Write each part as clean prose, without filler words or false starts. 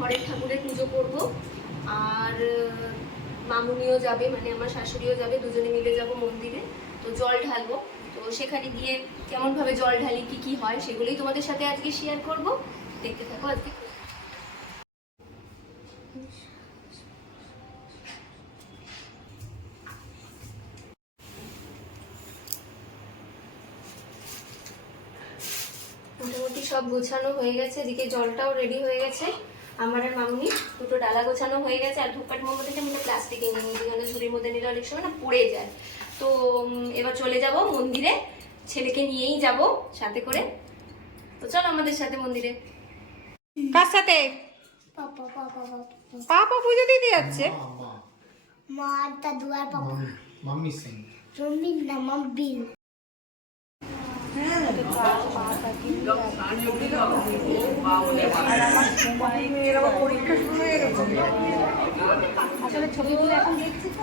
ঘরের ঠাকুরের পুজো করব, আর মামুনিও যাবে, মানে আমার শাশুড়িও যাবে, দুজনে মিলে যাব মন্দিরে। তো জল ঢালবো, তো সেখানে গিয়ে কেমনভাবে জল ঢালি, কি কি হয়, সেগুলোই তোমাদের সাথে আজকে শেয়ার করব। দেখতে থাকো আজকে। মোটামুটি সব গোছানো হয়ে গেছে, এদিকে জলটাও রেডি হয়ে গেছে। আমার আর মামুনি দুটো ডালা গোছানো হয়ে গেছে। আর ধূপকাঠ মোমবাতিটা আমি প্লাস্টিকে নিয়ে নিই, যেখানে ঝুড়ির মধ্যে নিলে অনেক সময় না পড়ে যায়। তো এবার চলে যাব মন্দিরে, ছেলেকে নিয়েই যাব সাথে করে। তো চলো আমাদের সাথে মন্দিরে। কার সাথে? পাপা পুজো দিতে যাচ্ছে। মা দাদু আর পাপা। मम्मी सिंह मम्मी ना मम्मी আসলে ছবিগুলো এখন দেখছি তো।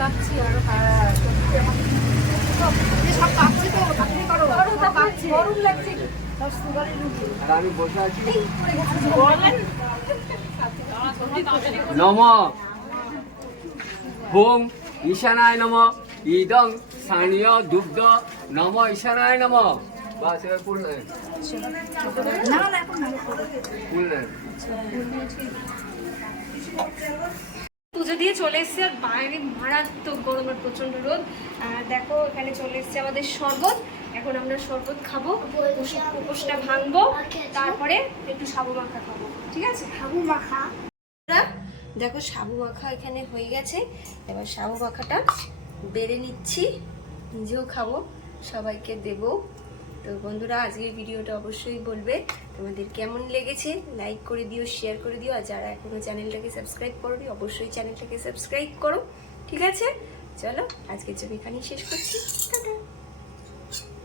কাচ্ছি আরো সব কাচ্ছি তো আপনি করো তো কাচ্ছি গরম লাগছে সব সুগারের রুগী আর আমি বসে আছি বলেন নম হোং ঈশানায় নম ইদং স্থানীয় দুগ্ধ নম ঈশানায় নম বাস এবার পূর্ণ না না এখন না পূর্ণ পুজো দিয়ে চলে এসেছি, আর বাইরে মারাত্মক গরম আর প্রচন্ড রোদ। আর দেখো এখানে চলে এসেছে আমাদের শরবত। এখন আমরা শরবত খাবো, উপোসটা ভাঙবো, তারপরে একটু সাবু মাখা খাবো। ঠিক আছে, সাবু মাখা। দেখো সাবু মাখা এখানে হয়ে গেছে। এবার সাবু মাখাটা বেড়ে নিচ্ছি, নিজেও খাবো, সবাইকে দেবো। তো বন্ধুরা, আজকের ভিডিওটা অবশ্যই বলবে তোমাদের কেমন লেগেছে, লাইক করে দিও, শেয়ার করে দিও। আর যারা এখনো চ্যানেলটাকে সাবস্ক্রাইব করোনি, অবশ্যই চ্যানেলটাকে সাবস্ক্রাইব করো। ঠিক আছে, চলো আজকের ছবি এখানেই শেষ করছি। টাটা।